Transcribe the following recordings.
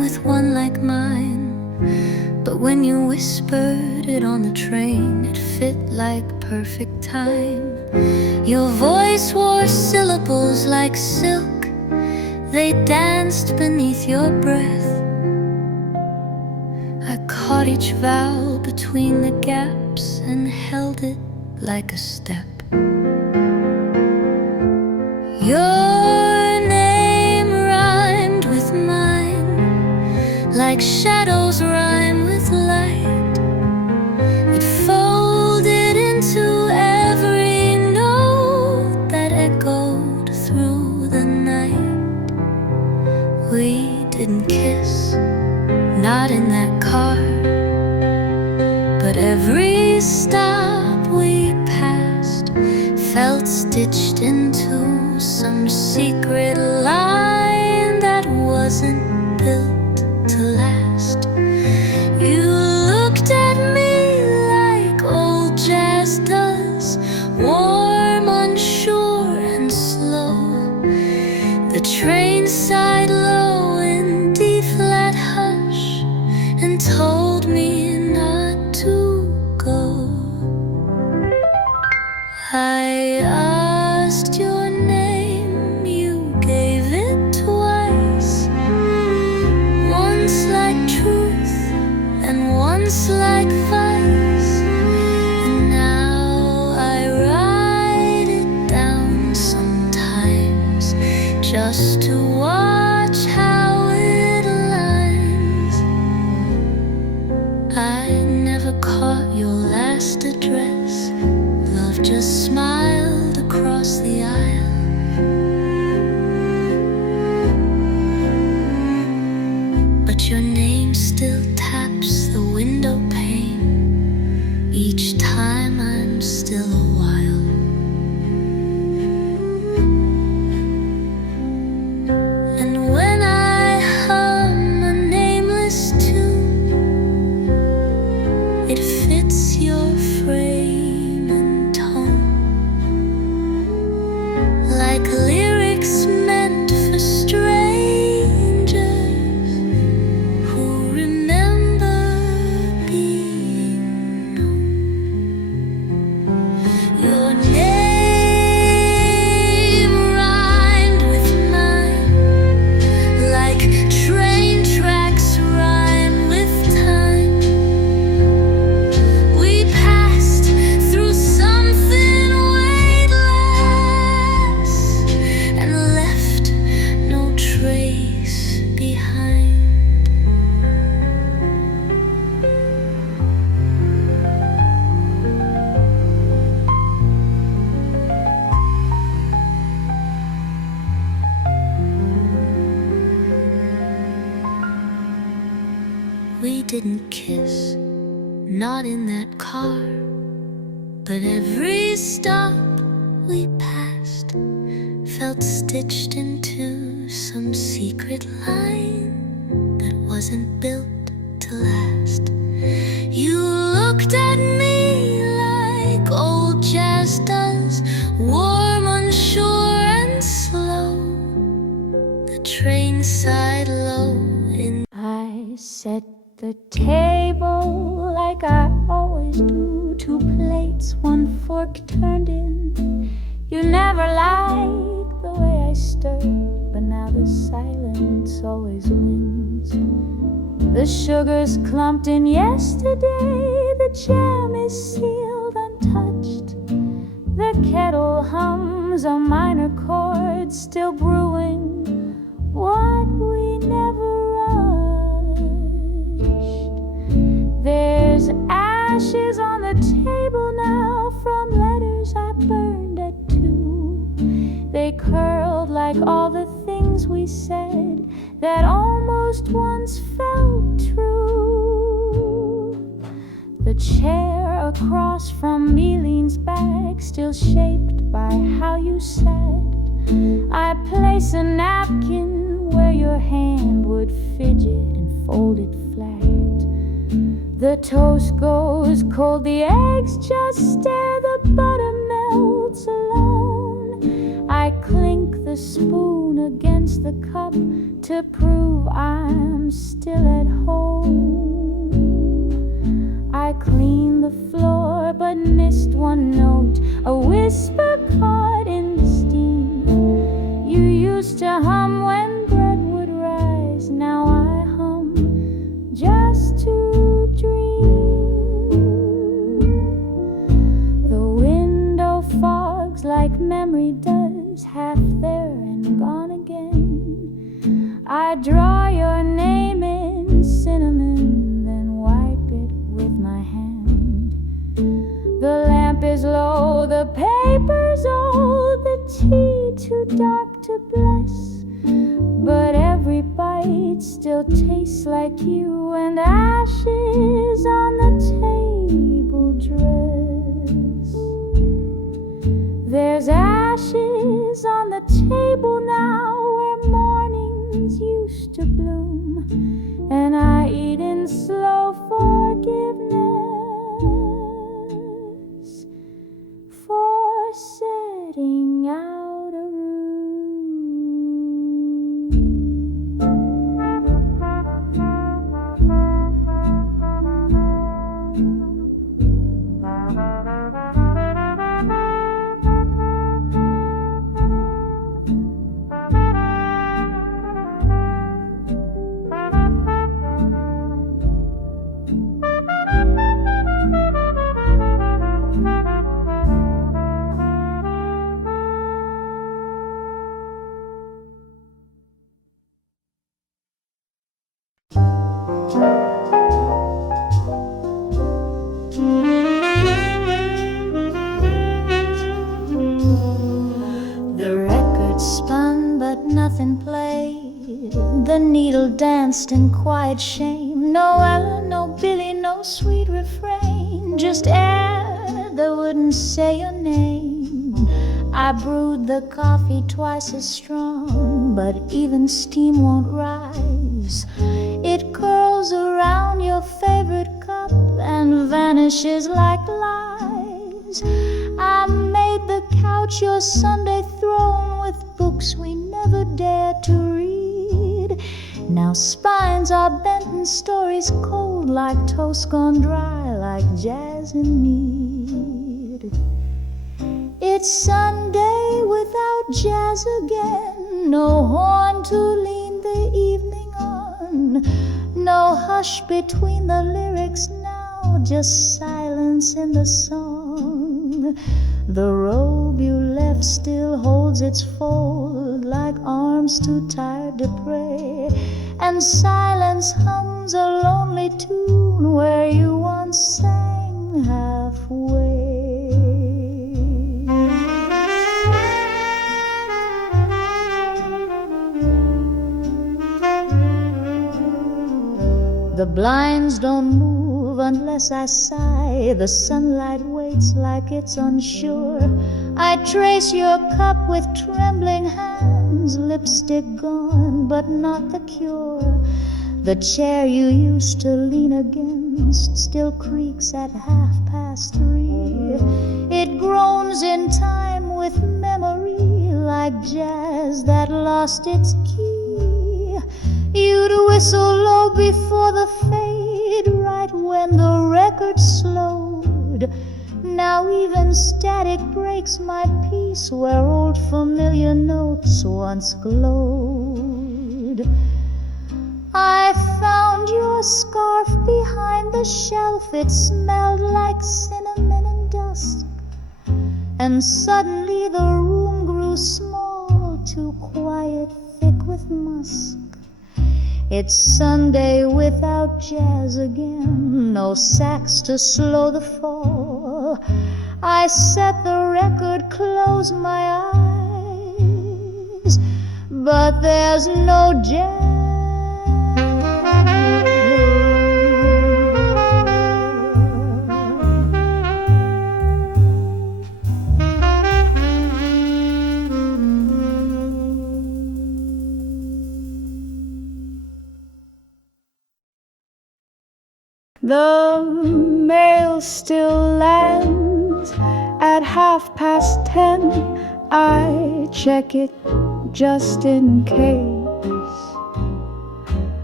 with one like mine, but when you whispered it on the train, it fit like perfect time. Your voice wore syllables like silk, they danced beneath your breath. I caught each vowel between the gaps and held it like a step. Your name rhymed with mine, like shadows rhyme with light. It folded into every note that echoed through the night. We didn't kiss, not in that car, but every stop we passed felt stitched into some secret line that wasn't built to last. You looked at me like old jazz does, warm, unsure, and slow. The train sighed low in D-flat hush and told me not to go. I asked your name, you gave it twice, once like truth and once like vice. And now I write it down sometimes, just to watch how it aligns. I never caught your last address, love just smiled across the aisle. But your name still taps the window pane each time I'm still a while. And when I hum a nameless tune, it fits your frame and tone, like lyrics meant for strangers who remember being known. Your name rhymed with mine, like train tracks rhyme with time. We passed through something weightless and left no trace behind. We didn't kiss, not in that car, but every stop we passed felt stitched into some secret line that wasn't built to last. You looked at me like old jazz does, warm, unsure, and slow. The train sighed low in. I set the table like I always do, 2 plates, 1 fork turned in. You never liked the way I stirred, but now the silence always wins. The sugar's clumped in yesterday, the jam is sealed untouched. The kettle hums a minor chord, still brewing what we never There's ashes on the table now from letters I burned at 2. They curled like all the things we said that almost once felt true. The chair across from me leans back, still shaped by how you sat. I place a napkin where your hand would fidget and fold it flat. The toast goes cold, the eggs just stare, the butter melts alone. I clink the spoon against the cup to prove I'm I'm still at home. I cleaned the floor but missed one note, a whisper caught in the steam. You used to hum when bread would rise, now I hum just to dream. The window fogs like memory does, half there and gone again. I draw your name in cinnamon, then wipe it with my hand. The lamp is low, the paper's old, the tea too dark to bless. But every bite still tastes like you, and ashes on the table dress. There's ashes on the table now where mornings used to bloom, and I eat in slow forgiveness for setting out a room. Nothing played, the needle danced in quiet shame. No Ella, no Billy, no sweet refrain, just air that wouldn't say your name. I brewed the coffee twice as strong, but even steam won't rise. It curls around your favorite cup and vanishes like lies. I made the couch your Sunday throne with books we never dared to read. Now spines are bent and stories cold like toast gone dry, like jazz in need. It's Sunday without jazz again, no horn to lean the evening on, no hush between the lyrics now, just silence in the song. The robe you left still holds its fold like arms too tired to pray, and silence hums a lonely tune where you once sang halfway. The blinds don't move unless I sigh. The sunlight waits like it's unsure. I trace your cup with trembling hands, lipstick gone, but not the cure. The chair you used to lean against still creaks at 3:30. It groans in time with memory, like jazz that lost its key. You'd whistle low before the fade, right when the record slowed. Now even static breaks my peace where old familiar notes once glowed. I found your scarf behind the shelf. It smelled like cinnamon and dust, and suddenly the room grew small, too quiet, thick with musk. It's Sunday without jazz again, no sax to slow the fall. I set the record, close my eyes, but there's no jazz. The mail still lands at 10:30. I check it just in case.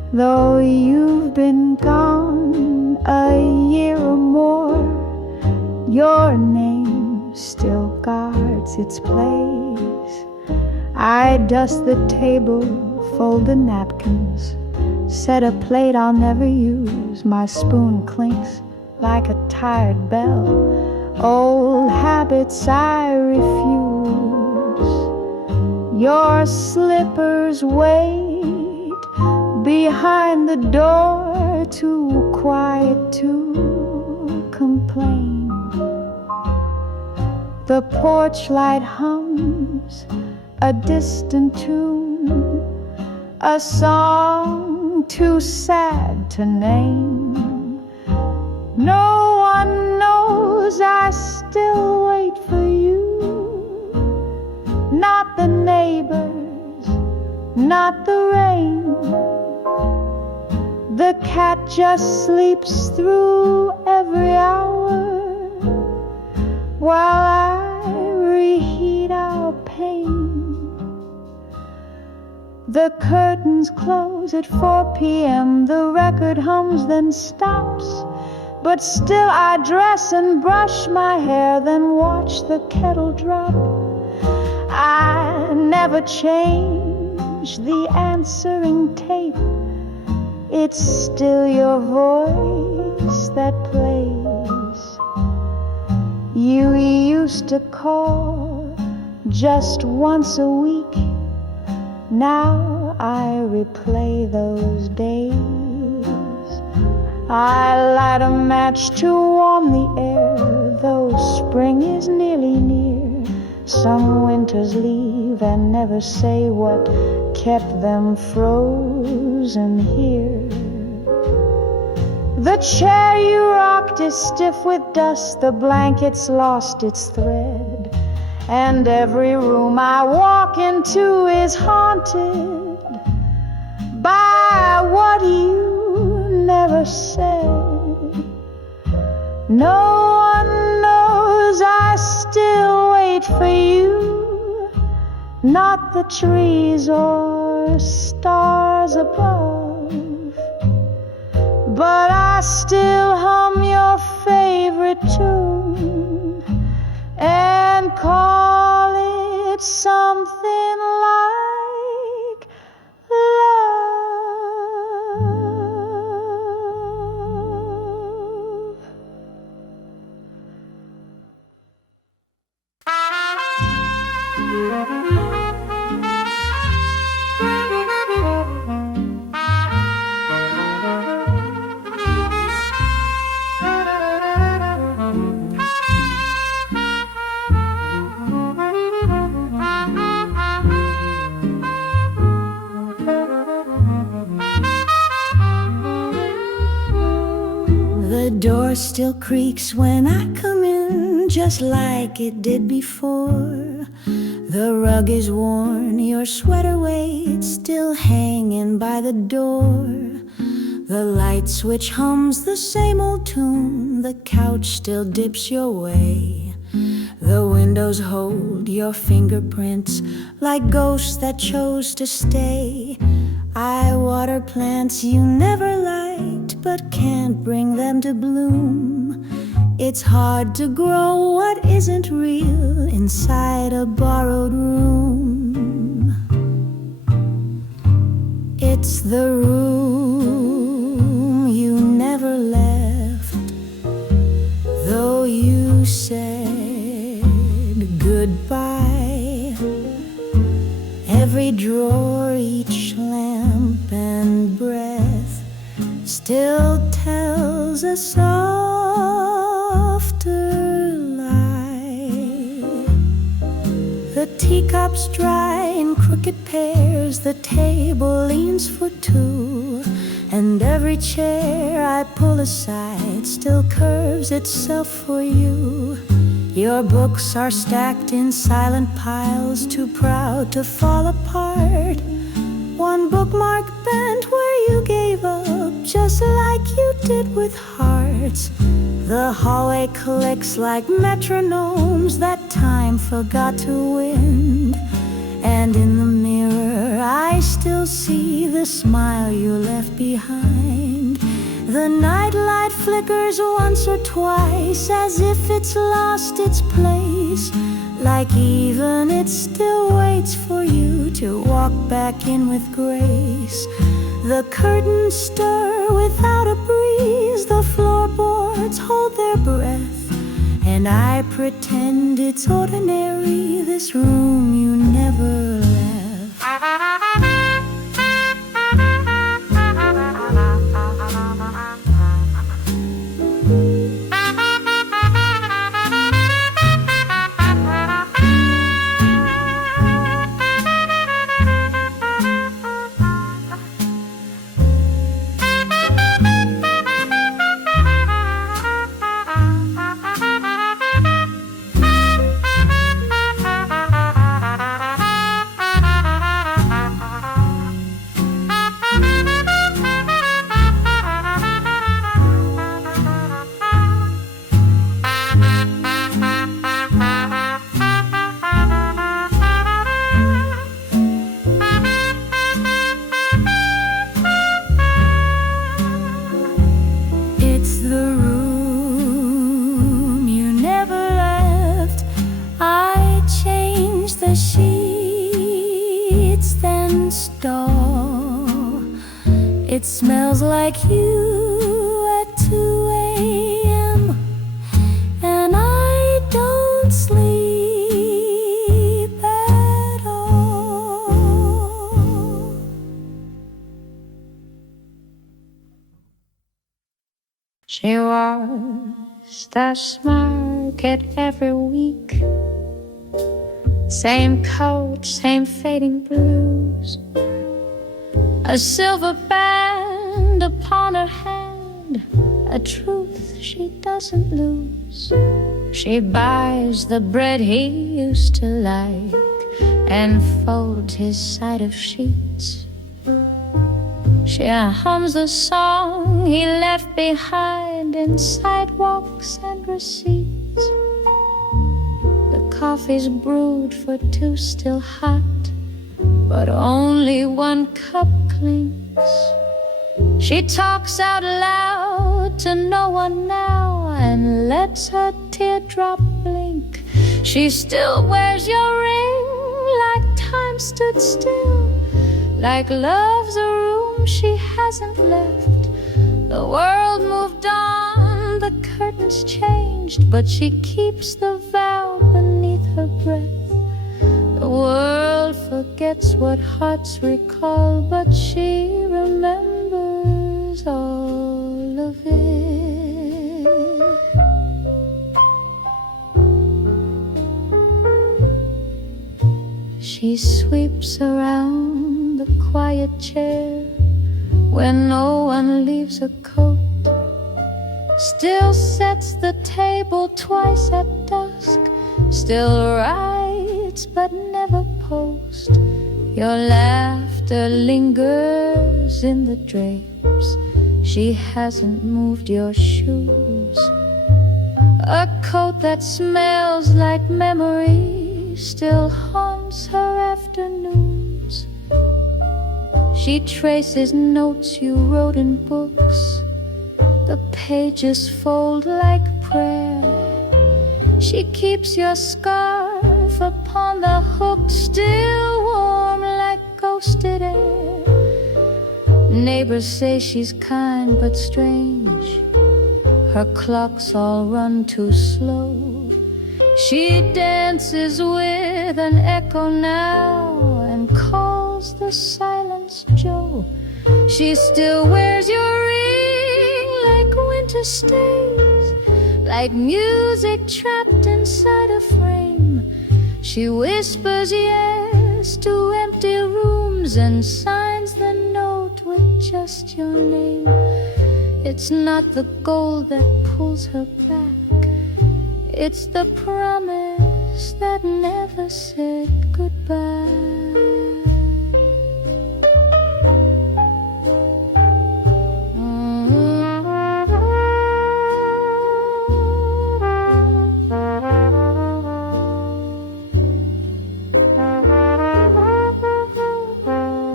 Though you've been gone a year or more, your name still guards its place. I dust the table, fold the napkins, set a plate I'll never use. My spoon clinks like a tired bell. Old habits I refuse. Your slippers wait behind the door, too quiet to complain. The porch light hums a distant tune, a song too sad to name. No one knows I still wait for you. Not the neighbors, not the rain. The cat just sleeps through every hour while I reheat our pain. The curtains close at 4 p.m. The record hums then stops, but still I dress and brush my hair, then watch the kettle drop. I never change the answering tape. It's still your voice that plays. You used to call just once a week. Now I replay those days. I light a match to warm the air, though spring is nearly near. Some winters leave and never say what kept them frozen here. The chair you rocked is stiff with dust, the blanket's lost its thread, and every room I walk into is haunted by what you never said. No one knows I still wait for you, not the trees or stars above, but I still hum your favorite tune and call it something like love. The door still creaks when I come in, just like it did before. The rug is worn, your sweater waits still hanging by the door. The light switch hums the same old tune, the couch still dips your way. The windows hold your fingerprints like ghosts that chose to stay. I water plants you never liked, but can't bring them to bloom. It's hard to grow what isn't real inside a borrowed room. It's the room you never left, though you said goodbye. Every drawer, each lamp and breath still tells a softer lie. The teacups dry in crooked pairs, the table leans for two, and every chair I pull aside still curves itself for you. Your books are stacked in silent piles, too proud to fall apart. One bookmark bent where you gave up, just like you did with hearts. The hallway clicks like metronomes that time forgot to win. And in the mirror I still see the smile you left behind. The nightlight flickers once or twice, as if it's lost its place, like even it still waits for you to walk back in with grace. The curtains stir without a breeze, the floorboards hold their breath, and I pretend it's ordinary, this room you never left. It smells like you at 2 a.m. and I don't sleep at all. She was the market every week, same coat, same fading blues, a silver band upon her hand, a truth she doesn't lose. She buys the bread he used to like and folds his side of sheets. She hums the song he left behind in sidewalks and receipts. The coffee's brewed for 2 still hot, but only 1 cup clings. She talks out loud to no one now and lets her teardrop blink. She still wears your ring like time stood still, like love's a room she hasn't left. The world moved on, the curtains changed, but she keeps the vow beneath her breath. The world forgets what hearts recall, but she remembers all of it. She sweeps around the quiet chair when no one leaves a coat, still sets the table twice at dusk, still writes but never post. Your laughter lingers in the drapes. She hasn't moved your shoes. A coat that smells like memory still haunts her afternoons. She traces notes you wrote in books. The pages fold like prayer. She keeps your scarf upon the hook, still warm like ghosted air. Neighbors say she's kind but strange. Her clocks all run too slow. She dances with an echo now and calls the silence Joe. She still wears your ring like winter stays, like music trapped inside a frame. She whispers yes to empty rooms and signs the note with just your name. It's not the gold that pulls her back, it's the promise that never said goodbye.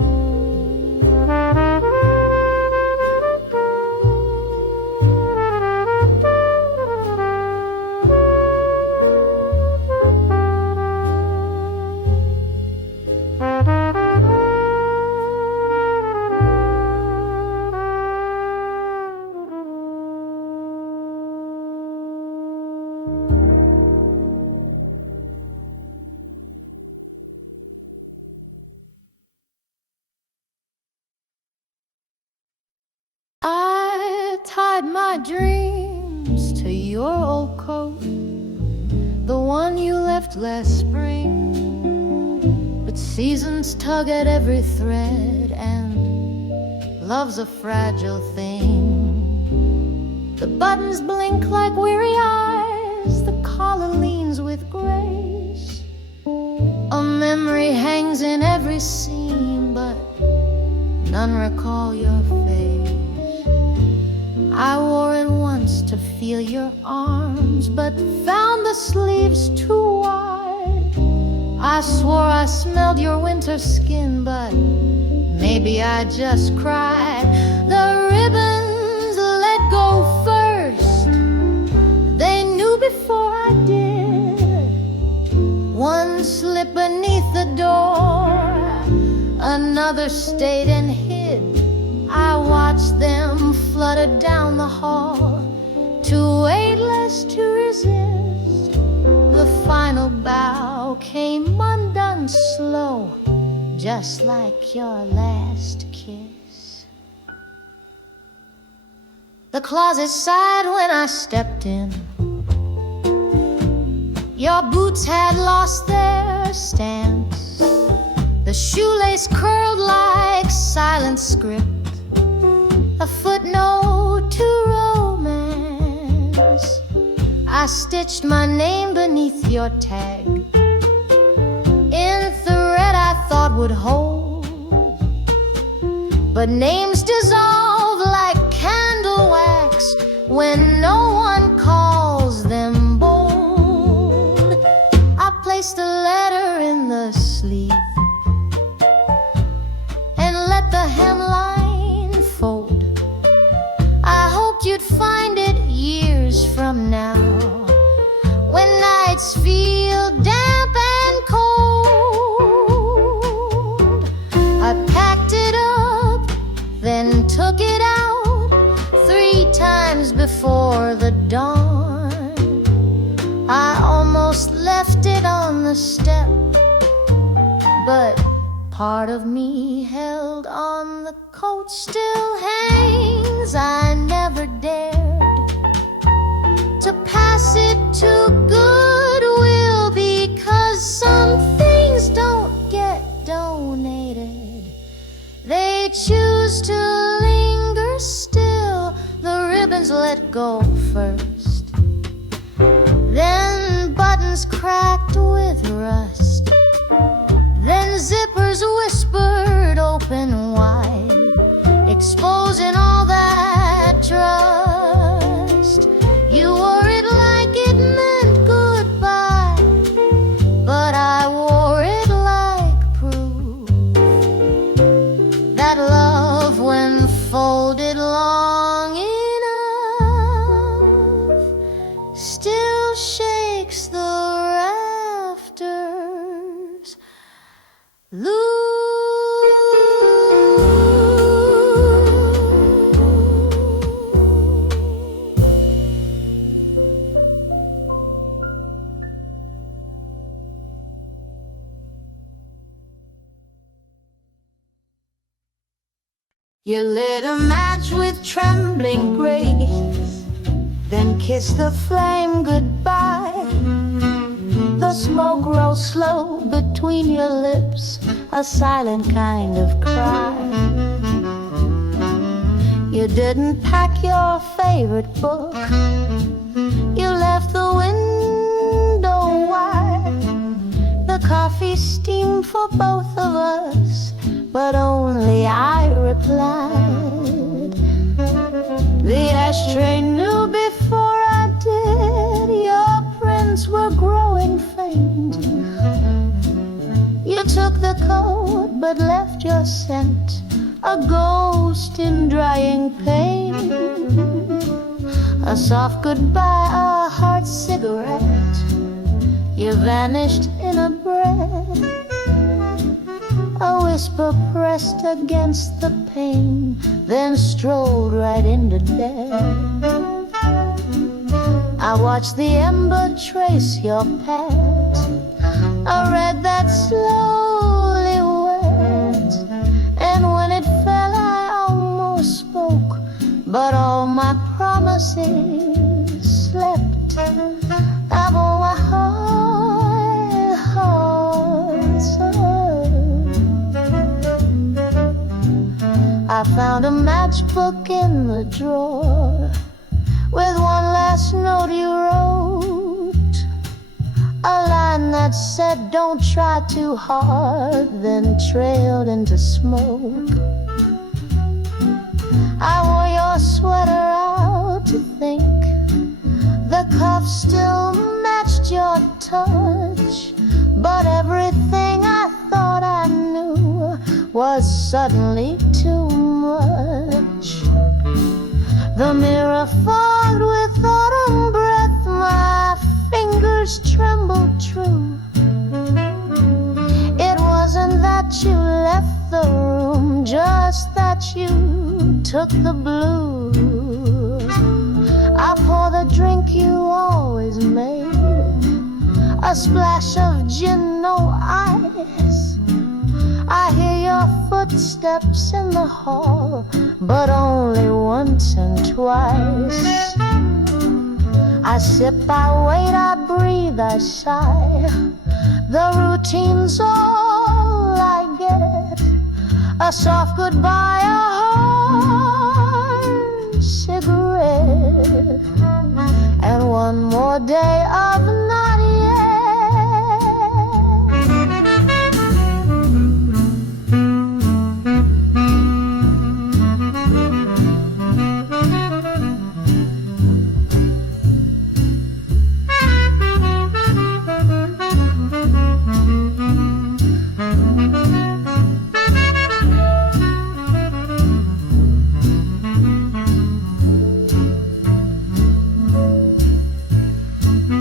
tied my dreams to your old coat, the one you left last spring. But seasons tug at every thread, and love's a fragile thing. The buttons blink like weary eyes, the collar leans with grace. A memory hangs in every seam, but none recall your face. I wore it once to feel your arms, but found the sleeves too wide. I swore I smelled your winter skin, but maybe I just cried. The ribbons let go first, they knew before I did. One slipped beneath the door, another stayed and hid. I watched them flutter down the hall, too weightless to resist. The final bow came undone slow, just like your last kiss. The closet sighed when I stepped in. Your boots had lost their stance, the shoelace curled like silent script, a footnote to romance. I stitched my name beneath your tag, in thread I thought would hold. But names dissolve like candle wax when no one calls them bold. I placed the letter in the sleeve and let the hemline fold. I hoped you'd find it years from now, when nights feel damp and cold. I packed it up, then took it out 3 times before the dawn. I almost left it on the step, but part of me held on. The coat still hangs, I never dared to pass it to Goodwill, because some things don't get donated, they choose to linger still. The ribbons let go first, then buttons cracked with rust, then zippers whispered open wide, exposing all that trust. You wore it like it meant goodbye, but I wore it like proof that love, when folded long enough, still shakes the rafters loose. You lit a match with trembling grace, then kissed the flame goodbye. The smoke rose slow between your lips, a silent kind of cry. You didn't pack your favorite book, you left the window wide. The coffee steamed for both of us, but only I replied. The ashtray knew before I did, your prints were growing faint. You took the coat but left your scent, a ghost in drying pain. A soft goodbye, a hard cigarette, you vanished in a breath. A whisper pressed against the pane, then strolled right into death. I watched the ember trace your path, a red that slowly went, and when it fell I almost spoke, but all my promises slept. I've all my heart's I found a matchbook in the drawer with one last note you wrote, a line that said, "Don't try too hard," then trailed into smoke. I wore your sweater out to think the cuff still matched your touch, but everything I thought I knew was suddenly too much. The mirror fogged with autumn breath, my fingers trembled true. It wasn't that you left the room, just that you took the blue. I pour the drink you always made, a splash of gin, no ice. I hear your footsteps in the hall, but only once and twice. I sip, I wait, I breathe, I sigh. The routine's all I get, a soft goodbye, a hard cigarette, and one more day of not yet.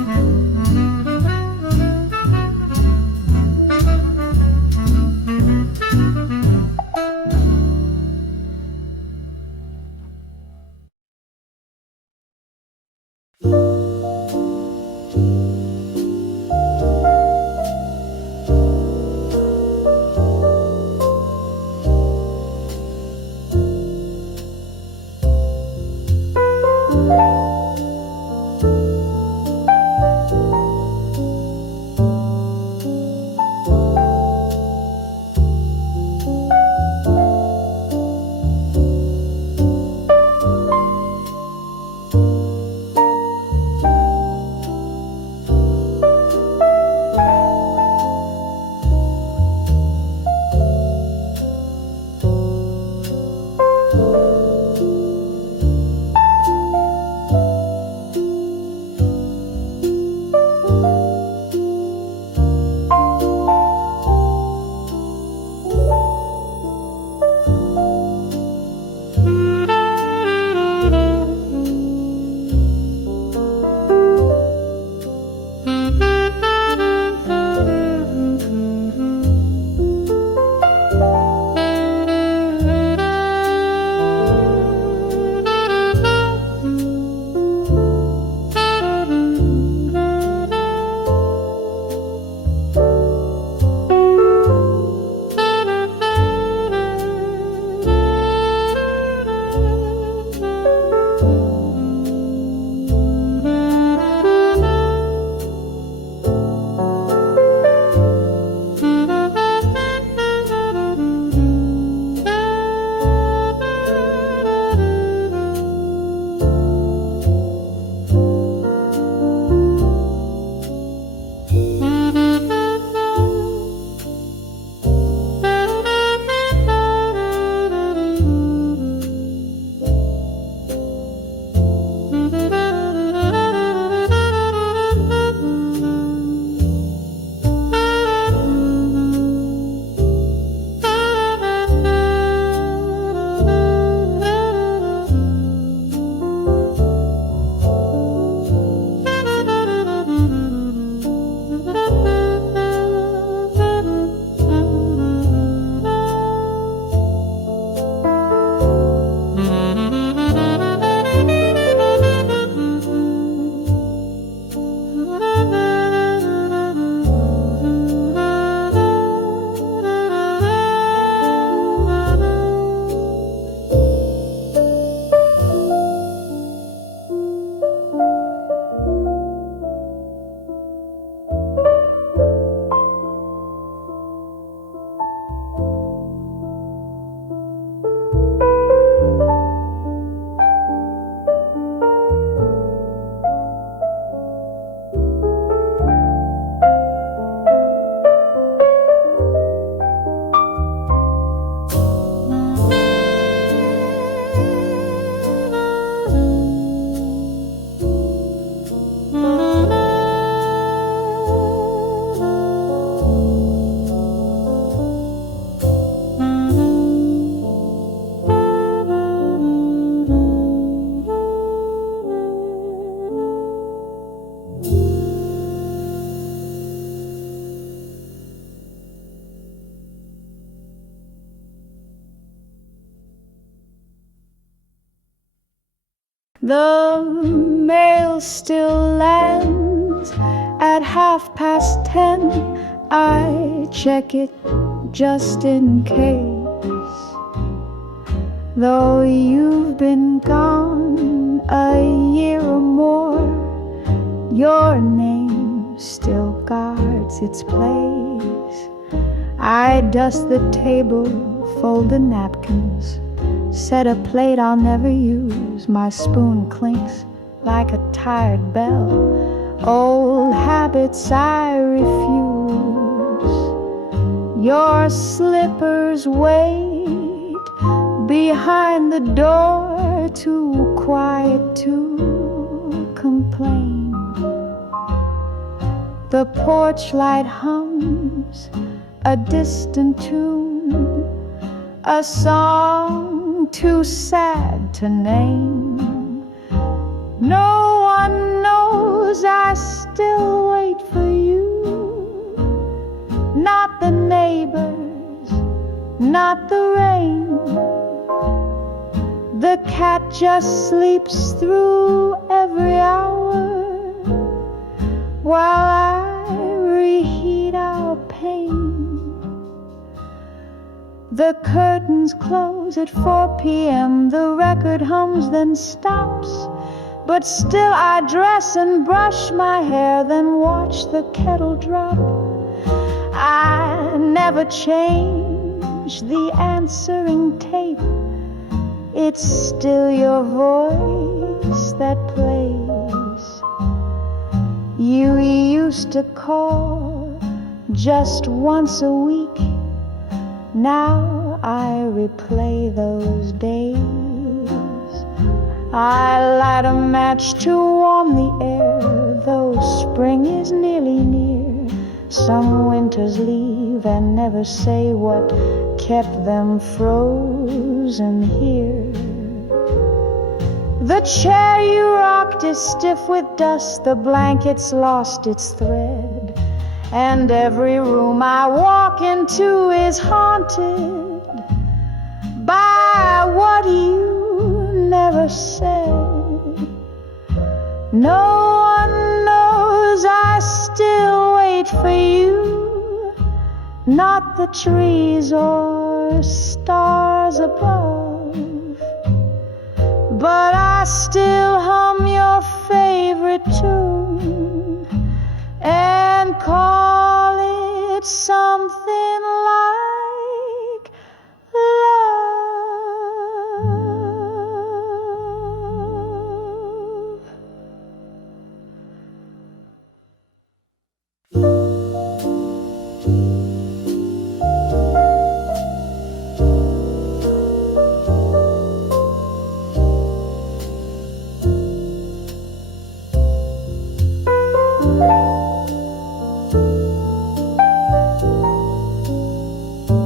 The mail still lands at 10:30. I check it just in case. Though you've been gone a year or more, your name still guards its place. I dust the table, fold the napkins, set a plate I'll never use. My spoon clinks like a tired bell. Old habits I refuse. Your slippers wait behind the door, too quiet to complain. The porch light hums a distant tune, a song too sad to name. No one knows I still wait for you. Not the neighbors, not the rain. The cat just sleeps through every hour while I reheat our pain. The curtains close at 4 p.m. The record hums, then stops. But still I dress and brush my hair, then watch the kettle drop. I never change the answering tape. It's still your voice that plays. You used to call just once a week. Now I replay those days. I light a match to warm the air, though spring is nearly near. Some winters leave and never say what kept them frozen here. The chair you rocked is stiff with dust, the blanket's lost its thread, and every room I walk into is haunted by what you never said. No one knows I still wait for you, not the trees or stars above, but I still hum your favorite tune and call it something like love.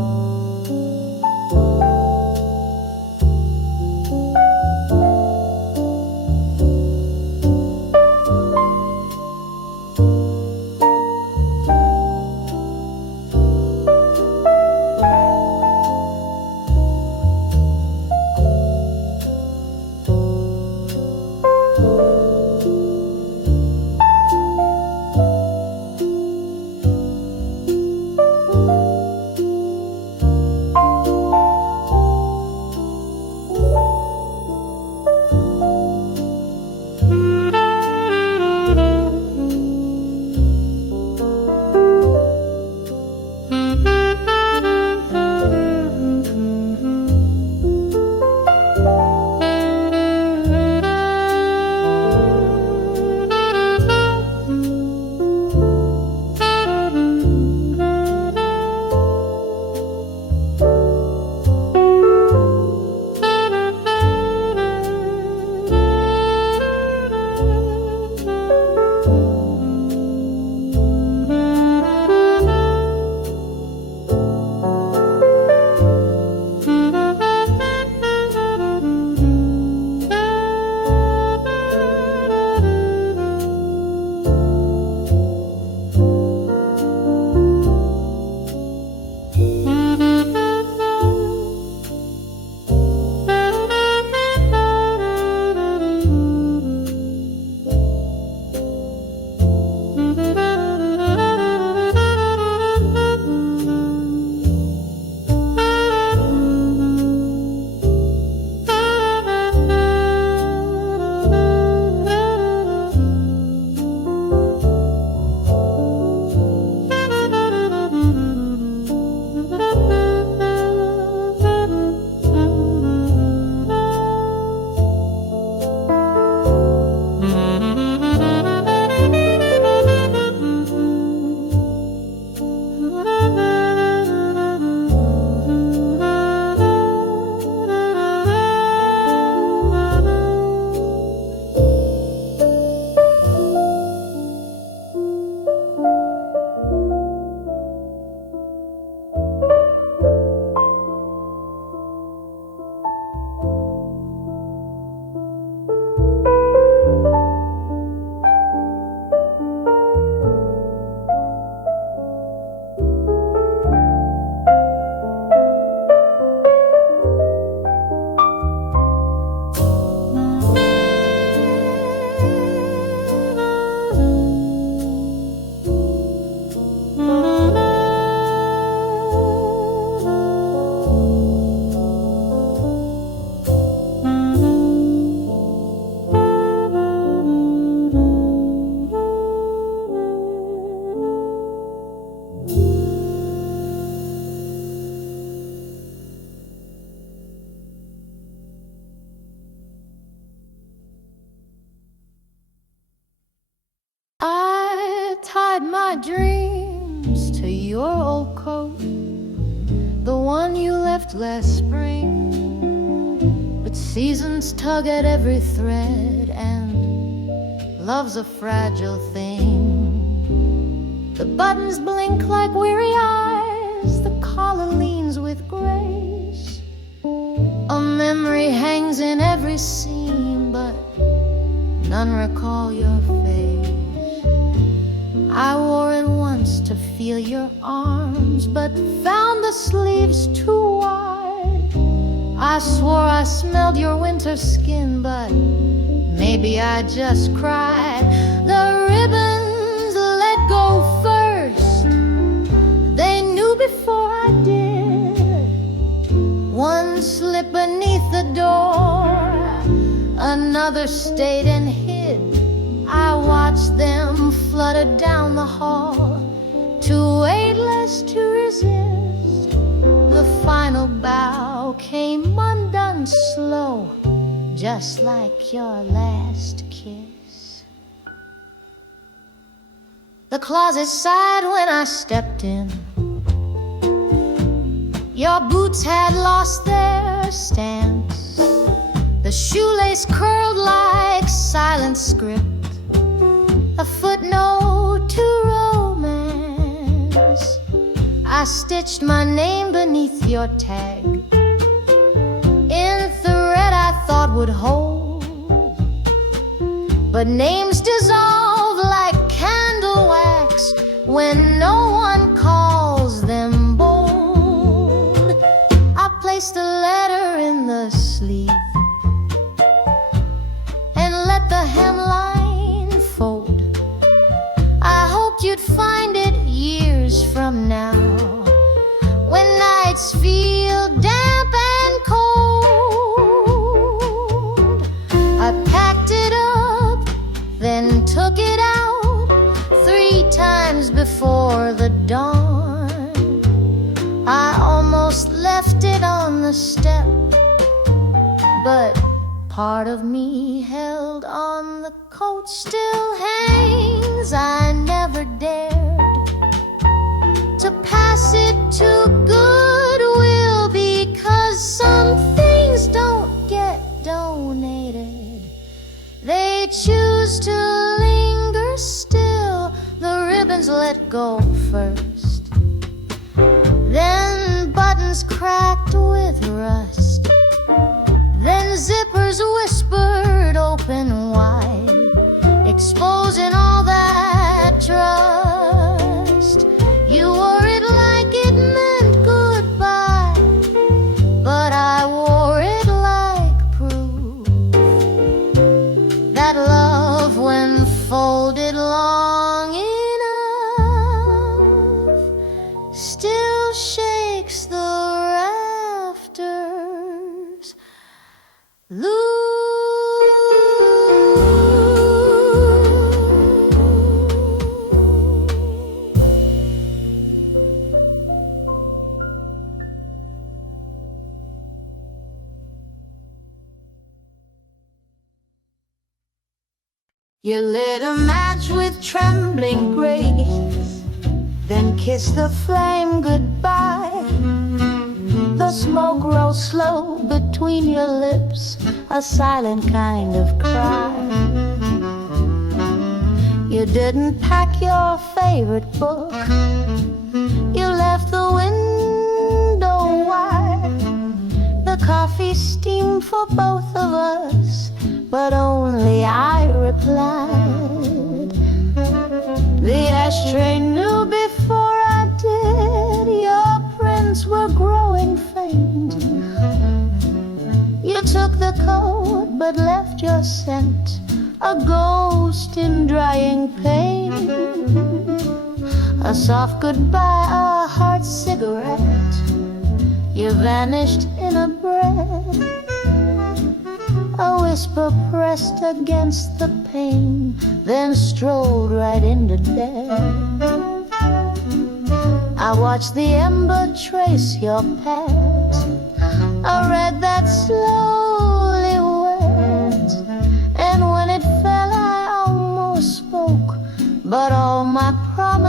tied my dreams to your old coat, the one you left last spring. But seasons tug at every thread, and love's a fragile thing. The buttons blink like weary eyes, the collar leans with grace. A memory hangs in every seam, but none recall your face. I wore it once to feel your arms, but found the sleeves too wide. I swore I smelled your winter skin, but maybe I just cried. The ribbons let go first, they knew before I did. One slipped beneath the door, another stayed and hid. I watched them flutter down the hall, too weightless to resist. The final bow came undone slow, just like your last kiss. The closet sighed when I stepped in. Your boots had lost their stance, the shoelace curled like silent script, a footnote to romance. I stitched my name beneath your tag in thread I thought would hold, but names dissolve like candle wax when no one calls them bold. I placed a letter in the sleeve and let the hemline fold. I hoped you'd find it years from now, when nights feel damp and cold. I packed it up, then took it out 3 times before the dawn. I almost left it on the step, but part of me held on. The coat still hangs, I never dared to pass it to Goodwill, because some things don't get donated, they choose to linger still. The ribbons let go first, then buttons cracked with rust, then zippers whispered open wide, exposing all that trust. You wore it like it meant goodbye, but I wore it like proof that love, when folded long enough, still shakes the rafters loose. You lit a match with trembling grace, then kissed the flame goodbye. The smoke rose slow between your lips, a silent kind of cry. You didn't pack your favorite book, you left the window wide. The coffee steamed for both of us, but only I replied. The ashtray knew before I did, your prints were growing faint. You took the coat but left your scent, a ghost in drying pain. A soft goodbye, a hard cigarette, you vanished in a breath. A whisper pressed against the pane, then strolled right into death. I watched the ember trace your path, a red that slowly went. And when it fell I almost spoke, but all my pride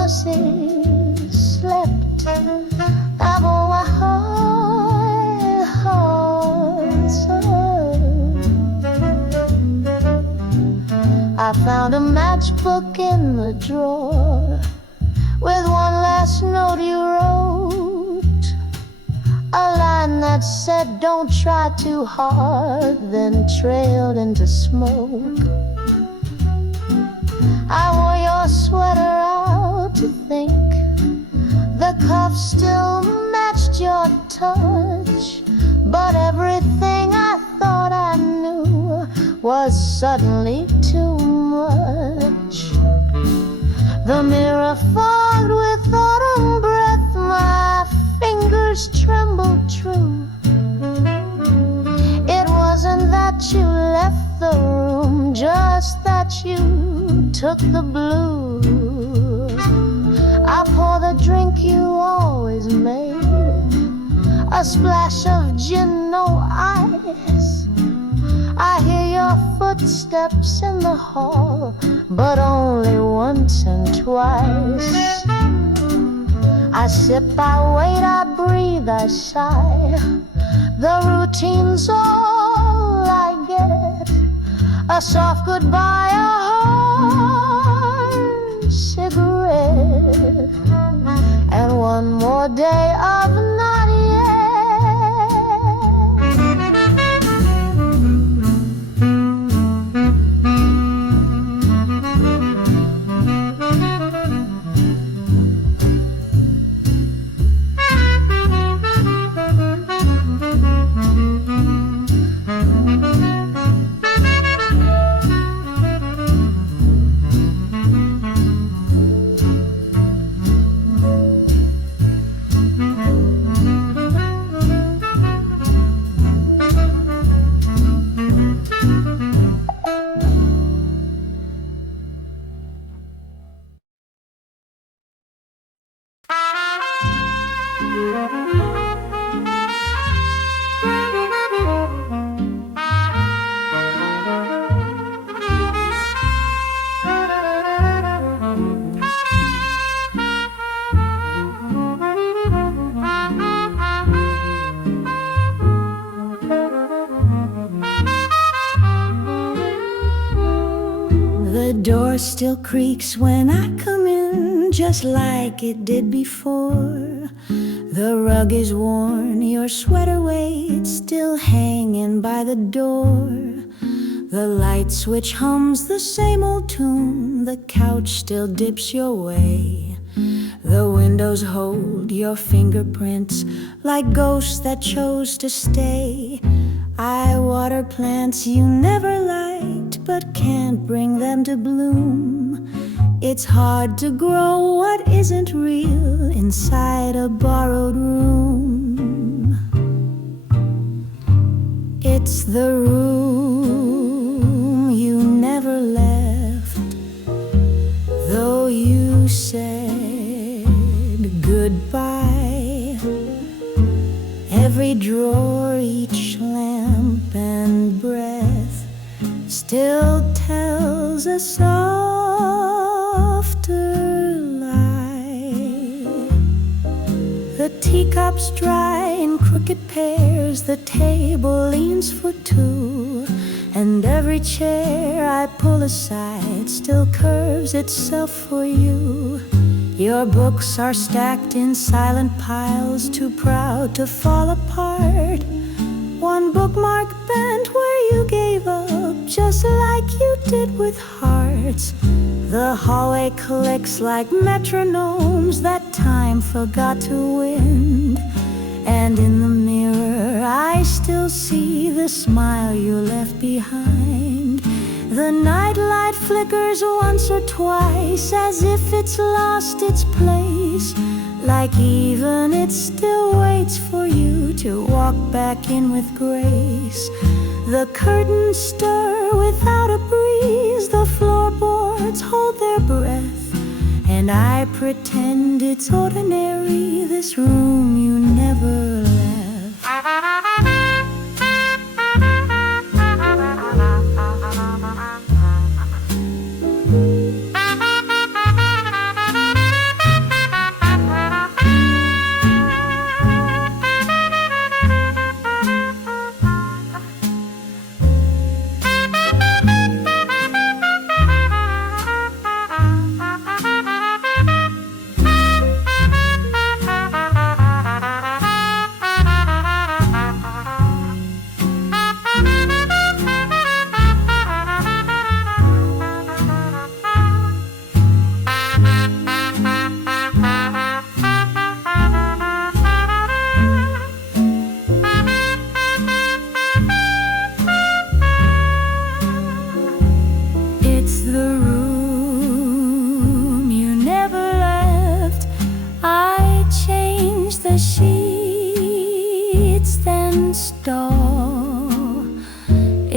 horses slept. Our hearts hurt. I found a matchbook in the drawer with one last note you wrote, a line that said, "Don't try too hard," then trailed into smoke. I wore your sweater out to think the cuffs still matched your touch, but everything I thought I knew was suddenly too much. The mirror fogged with autumn breath, my fingers trembled true. It wasn't that you left the room, just that you took the blue. I pour the drink you always made, a splash of gin, no ice. I hear your footsteps in the hall, but only once and twice. I sip, I wait, I breathe, I sigh. The routine's all I get, a soft goodbye, a hard cigarette, and one more day of not yet. The door still creaks when I come in, just like it did before. The rug is worn, your sweater waits, still hanging by the door. The light switch hums the same old tune, the couch still dips your way. The windows hold your fingerprints like ghosts that chose to stay. I water plants you never liked, but can't bring them to bloom. It's hard to grow what isn't real inside a borrowed room. It's the room you never left, though you said goodbye. Every drawer, each lamp and breath still tells a softer lie. The teacups dry in crooked pairs, the table leans for two, and every chair I pull aside still curves itself for you. Your books are stacked in silent piles, too proud to fall apart. One bookmark bent where you gave up, just like you did with hearts. The hallway clicks like metronomes that time forgot to wind. And in the mirror I still see the smile you left behind. The nightlight flickers once or twice, as if it's lost its place, like even it still waits for you to walk back in with grace. The curtains stir without a breeze, the floorboards hold their breath, and I pretend it's ordinary, this room you never left.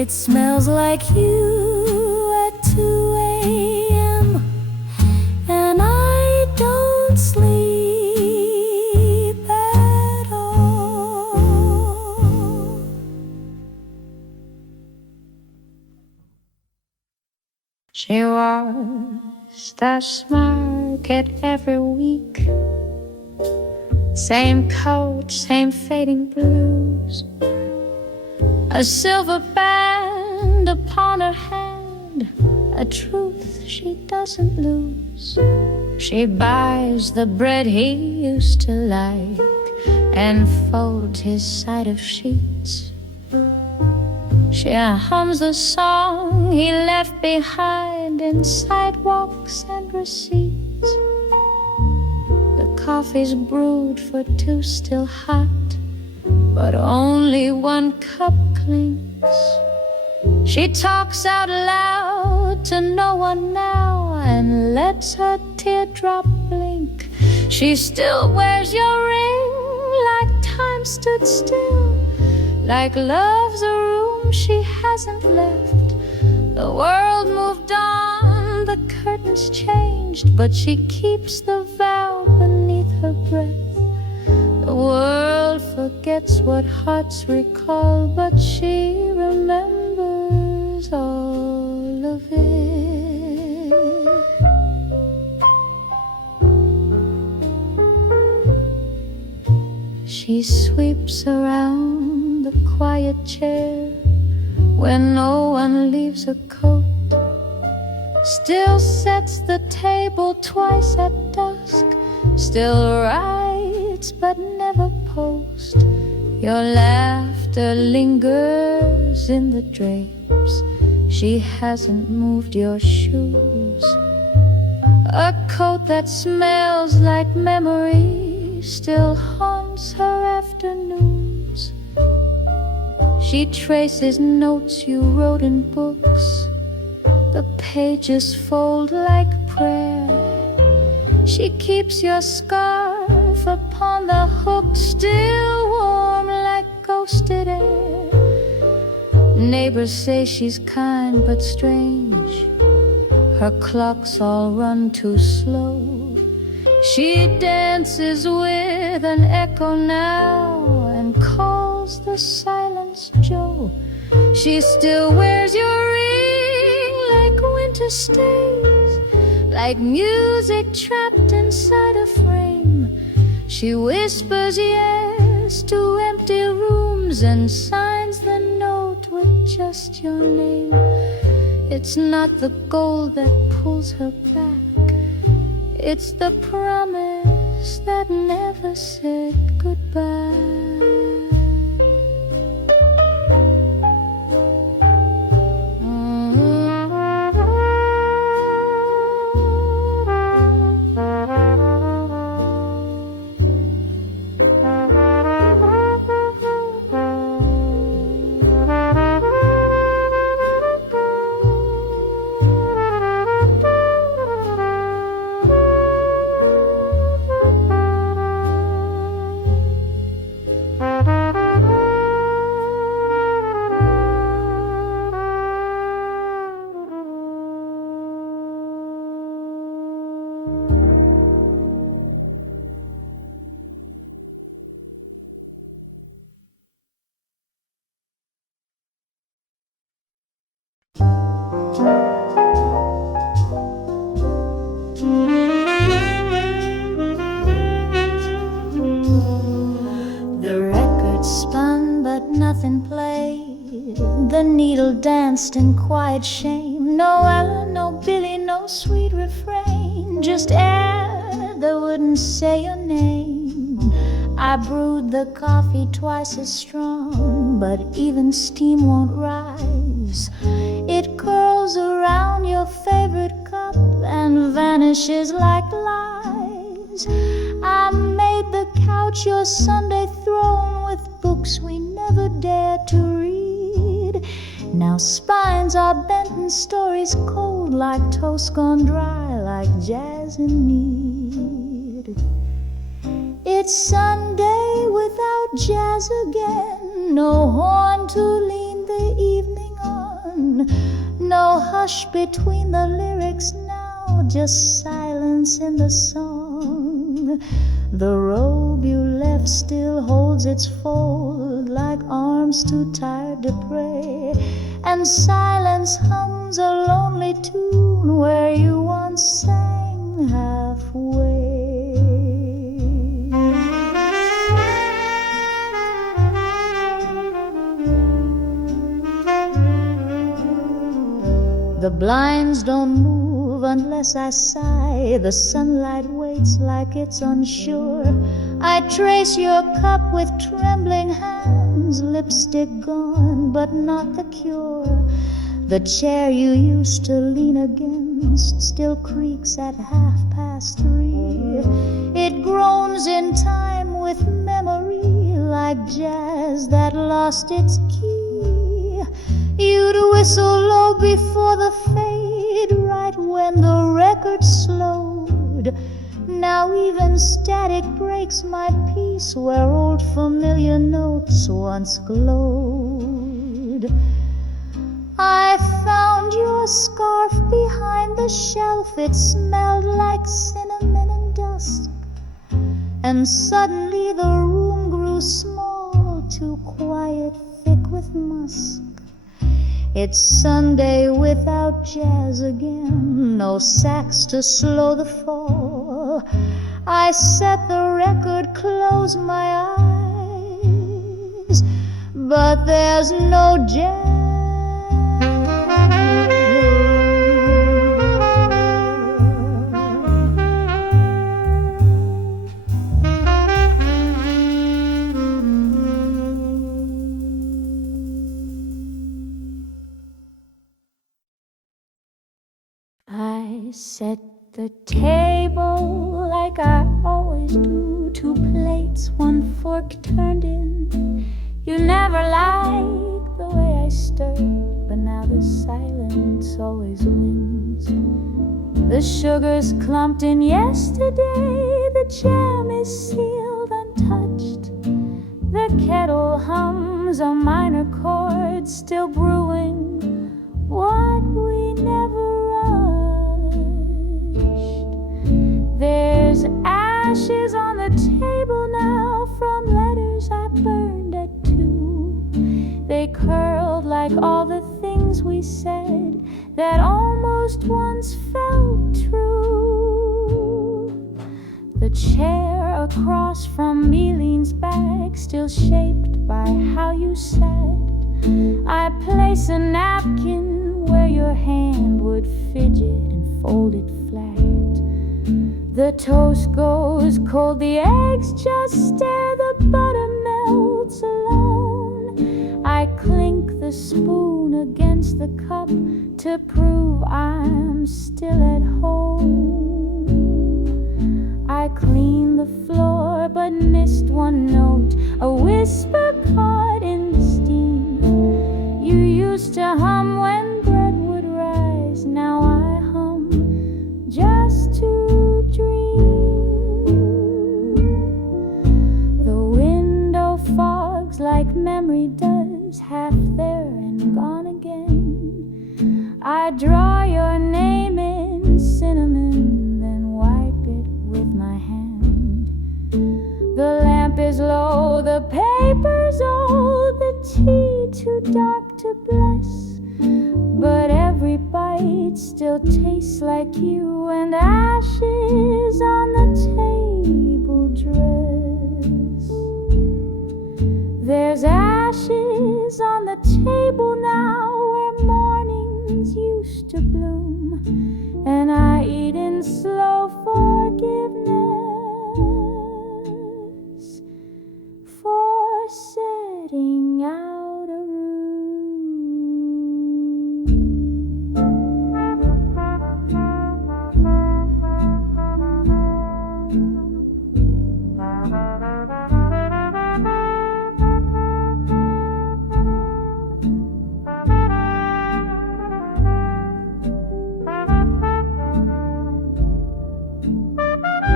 It smells like you at 2 a.m. and I don't sleep at all. She was the market every week. Same coat, same fading blues. A silver band upon her hand, a truth she doesn't lose. She buys the bread he used to like and folds his side of sheets. She hums the song he left behind in sidewalks and receipts. The coffee's brewed for two, still hot, but only one cup clinks. She talks out loud to no one now and lets her teardrop blink. She still wears your ring like time stood still, like love's a room she hasn't left. The world moved on, the curtains changed, but she keeps the vow beneath her breath. The world forgets what hearts recall, but she remembers all of it. She sweeps around the quiet chair where no one leaves a coat, still sets the table twice at dusk, still writes but never posts. Your laughter lingers in the drapes. She hasn't moved your shoes. A coat that smells like memory still haunts her afternoons. She traces notes you wrote in books. The pages fold like prayer. She keeps your scarf upon the hook, still warm like ghosted air. Neighbors say she's kind but strange. Her clocks all run too slow. She dances with an echo now and calls the silence Joe. She still wears your ring like winter stays, like music trapped inside a frame. She whispers yes to empty rooms and signs the note with just your name. It's not the gold that pulls her back, it's the promise that never said goodbye. Nothing played, the needle danced in quiet shame. No Ellen, no Billy, no sweet refrain, just air that wouldn't say your name. I brewed the coffee twice as strong, but even steam won't rise. It curls around your favorite cup and vanishes like lies. I made the couch your Sunday throne with books we never dared to read. Now spines are bent and stories cold like toast gone dry, like jazz in need. It's Sunday without jazz again, no horn to lean the evening on. tone. No hush between the lyrics now, just silence in the song. The robe you left still holds its fold, like arms too tired to pray, and silence hums a lonely tune where you once sang halfway. The blinds don't move unless I sigh. The sunlight waits like it's unsure. I trace your cup with trembling hands, lipstick gone, but not the cure. The chair you used to lean against still creaks at 3:30. It groans in time with memory, like jazz that lost its key. You'd whistle low before the fade, right when the record slowed. Now even static breaks my peace where old familiar notes once glowed. I found your scarf behind the shelf. It smelled like cinnamon and dust, and suddenly the room grew small, too quiet, thick with musk. It's Sunday without jazz again, no sax to slow the fall. I set the record, close my eyes, but there's no jazz. I set the table like I always do, 2 plates, 1 fork turned in. You never liked the way I stirred, but now the silence always wins. The sugar's clumped in yesterday, the jam is sealed untouched. The kettle hums a minor chord, still brewing what we never rushed. There's ashes on the table now from letters I burned at 2. They curled like all the things we said that almost once felt true. The chair across from me leans back, still shaped by how you sat. I place a napkin where your hand would fidget and fold it flat. The toast goes cold, the eggs just stare, the butter melts alone. I clink the spoon against the cup to prove I'm still at home. I clean the floor but missed one note, a whisper caught in the steam. You used to hum when bread would rise, now I hum just to dream. The window fogs like memory does, half there and gone again. I draw your name in cinnamon, then wipe it with my hand. The lamp is low, the paper's old, the tea too dark to bless, but every bite still tastes like you, and ashes on the table dress. There's ashes on the table now where mornings used to bloom, and I eat in slow forgiveness for setting out a room.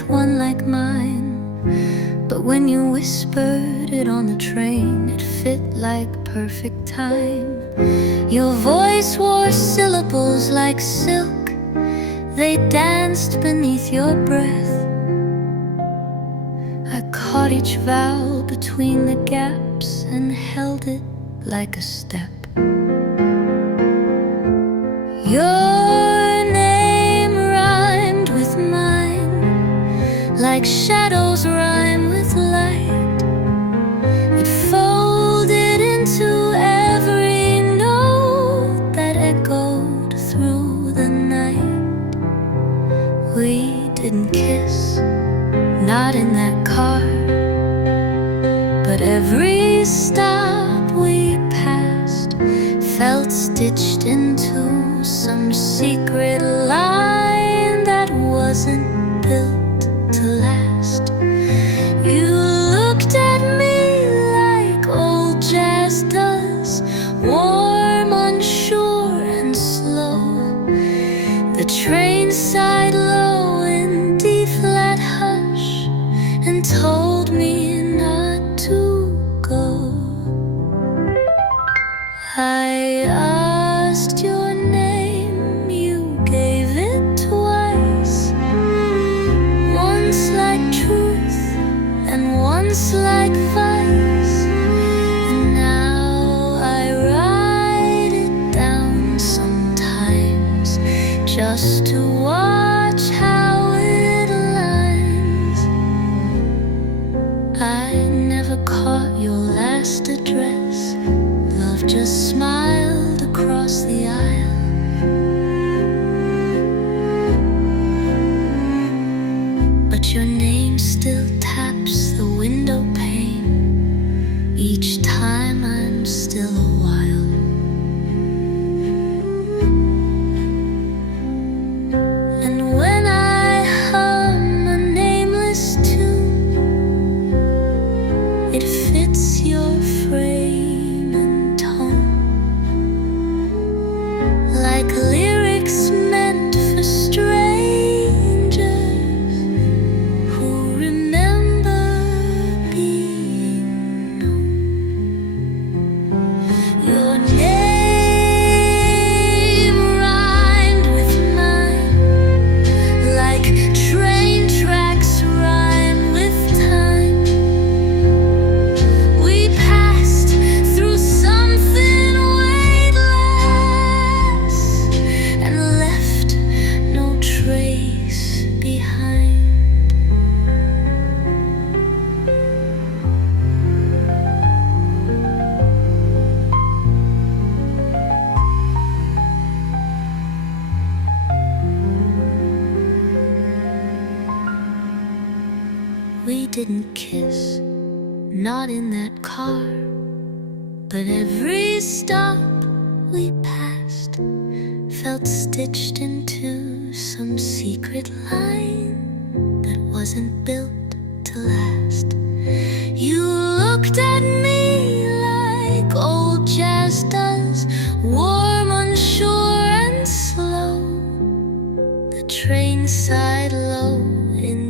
with one like mine. But when you whispered it on the train, it fit like perfect time. Your voice wore syllables like silk, they danced beneath your breath. I caught each vowel between the gaps and held it like a step. Your name rhymed with mine, like shadows rhyme with light. It folded into every note that echoed through the night. We didn't kiss, not in that car, but every stop we passed felt stitched into some secret line that wasn't built to last. You looked at me like old jazz does, warm, unsure, and slow. The train sighed low in D-flat hush and told me not to go. I asked your name, you gave it twice, once like truth and once like vice. And now I write it down sometimes, just to watch how it aligns. I never caught your last address, love just smiled across the aisle. But your name still taps the window pane each time I'm still a while. And when I hum a nameless tune, it fits your frame and tone, like lyrics meant for strangers who remember being known. Your name rhymed with mine, like train tracks rhyme with time. We passed through something weightless and left no trace behind. We didn't kiss, not in that car, but every stop we passed felt stitched into some secret line that wasn't built to last.